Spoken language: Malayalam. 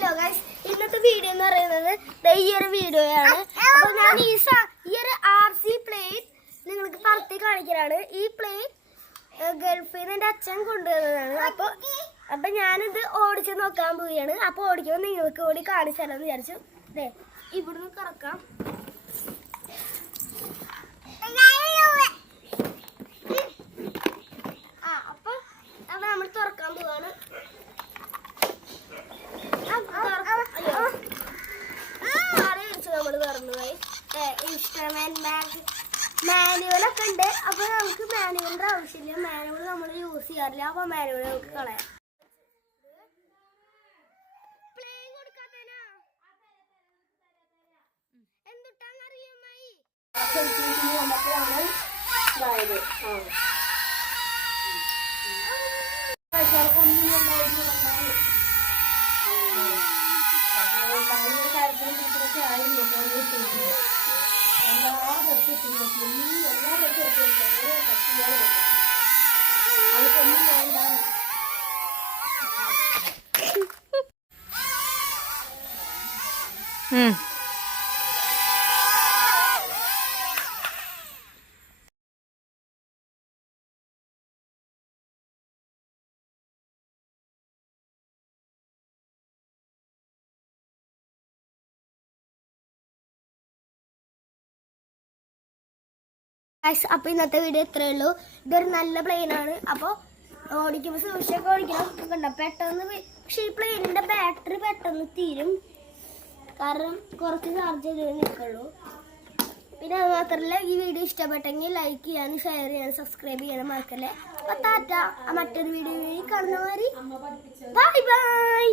ഹലോ ഗൈസ്, ഇന്നത്തെ വീഡിയോ എന്ന് പറയുന്നത് ഈ ഒരു വീഡിയോയാണ്. അപ്പോൾ ഞാൻ ഈ ഒരു RC പ്ലേറ്റ് നിങ്ങൾക്ക് പറത്തി കാണിക്കലാണ്. ഈ പ്ലേറ്റ് ഗൾഫിൽ നിന്ന് എൻ്റെ അച്ഛൻ കൊണ്ടുവന്നതാണ്. അപ്പൊ ഞാനിത് ഓടിച്ച് നോക്കാൻ പോവുകയാണ്. അപ്പോൾ ഓടിക്കുമ്പോൾ നിങ്ങൾക്ക് കൂടി കാണിച്ചു തരാമെന്ന് വിചാരിച്ചു. അതെ, ഇവിടുന്ന് കറക്കാം. അപ്പൊ നമ്മൾ തുറക്കാൻ പോവാണ്. നമ്മൾ തുറന്നുപോയി. ഇൻസ്ട്രുമെന്റ് മാനുവലൊക്കെ ഉണ്ട്. അപ്പൊ നമുക്ക് മാനുവലിന്റെ ആവശ്യമില്ല. മാനുവൽ നമ്മൾ യൂസ് ചെയ്യാറില്ല. അപ്പൊ മാനുവൽ നമുക്ക് കളയാം. എന്തുട്ടാന്നറിയുമായി അപ്പൊ ഇന്നത്തെ വീഡിയോ ഇത്രയേ ഉള്ളൂ. ഇതൊരു നല്ല പ്ലെയിനാണ്. അപ്പോൾ ഓടിക്കുമ്പോൾ സൂക്ഷിച്ചൊക്കെ ഓടിക്കണം. കണ്ട പെട്ടെന്ന്. പക്ഷെ ഈ പ്ലെയിനിന്റെ ബാറ്ററി പെട്ടെന്ന് തീരും. കാരണം കുറച്ച് ചാർജ് ചെയ്ത് നിൽക്കുള്ളൂ. പിന്നെ അത് മാത്രമല്ല, ഈ വീഡിയോ ഇഷ്ടപ്പെട്ടെങ്കിൽ ലൈക്ക് ചെയ്യാനും ഷെയർ ചെയ്യാനും സബ്സ്ക്രൈബ് ചെയ്യാനും മറക്കല്ലേ. അപ്പൊ ടാറ്റ. മറ്റൊരു വീഡിയോ കാണുന്ന മാതിരി ബൈ ബൈ.